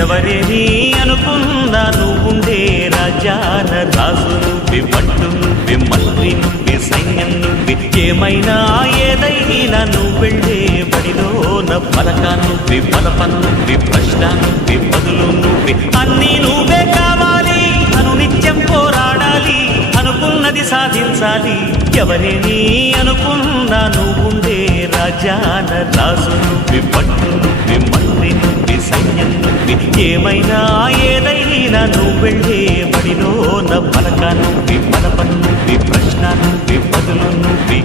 ఎవరేని అనుకున్నా నువ్వుండే రాజాన రాజు నువ్వే, పట్టు నువ్వే, మంత్రి నువ్వే, సైన్యం నువ్వే, ఏమైనా ఏదైనా నువ్వెళ్ళే బడిలోన పలక నువ్వే, పలప నువ్వే, ప్రశ్న నువ్వే, బదులు నువ్వే, అన్నీ నువ్వే కావాలి, అనునిత్యం పోరాడాలి, అనుకున్నది సాధించాలి. ఎవరేని అనుకున్నా నువ్వుండే రాజాన రాజు నువ్వే, పట్టు నువ్వే, మంత్రి నువ్వే, సైన్యం నువ్వే, ఏమైనా ఏదైనా నువ్వెళ్ళే బడిలోన పలక నువ్వే, పలప నువ్వే, ప్రశ్న నువ్వే, బదులు నువ్వే.